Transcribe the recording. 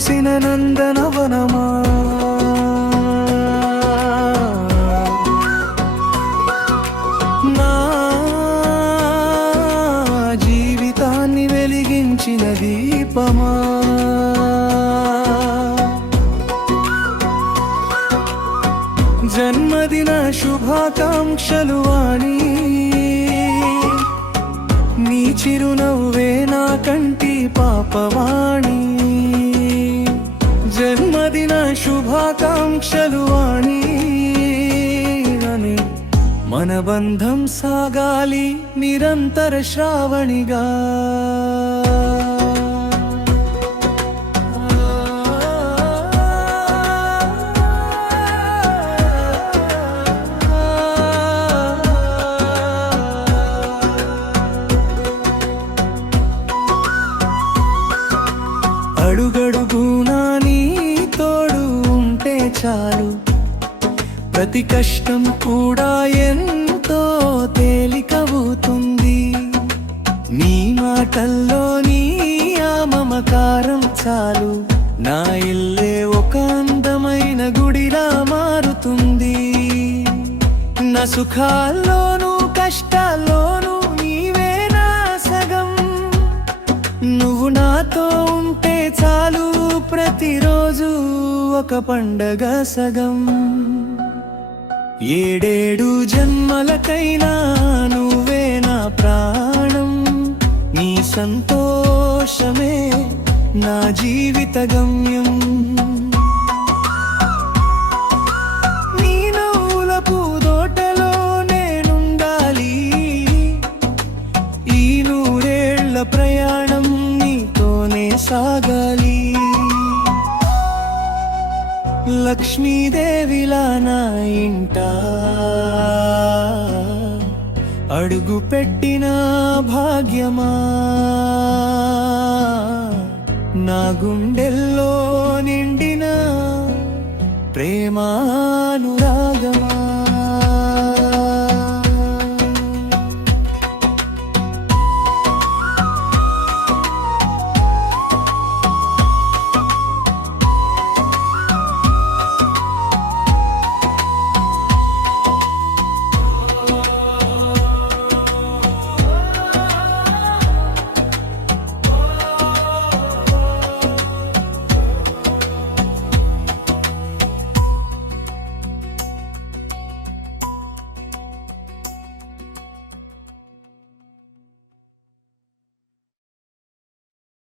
వెలిసిన నందనవనమా నా జీవితాన్ని వెలిగించిన దీపమా జన్మదిన శుభాకాంక్షలు వాణి నీ చిరునవ్వే నా కంటి పాపవాణి జన్మదిన శుభాకాంక్షలు వాణి అని మన బంధం సాగాలి నిరంతర శ్రావణిగా అడుగడుగునా నీ తోడు ఉంటే చాలు ప్రతి కష్టం కూడా ఎంతో తేలికవుతుంది నీ మాటల్లో నీ ఆ మమకారం చాలు నా ఇల్లే ఒక అందమైన గుడిలా మారుతుంది నా సుఖాల్లోనూ కష్టాల్లోనూ నీవే నా సగం నువ్వు నాతో ఉంటే చాలు ప్రతిరోజు ఒక పండగ సగం ఏడేడు జన్మలకైనా నువ్వే నా ప్రాణం నీ సంతోషమే నా జీవిత గమ్యం నీ నవ్వుల పూదోటలో నేనుండాలి ఈ నూరేళ్ల ప్రయాణం నీతోనే సాగాలి లక్ష్మీదేవిలా నా ఇంట అడుగు పెట్టిన భాగ్యమా నా గుండెల్లో నిండిన ప్రేమానురాగమా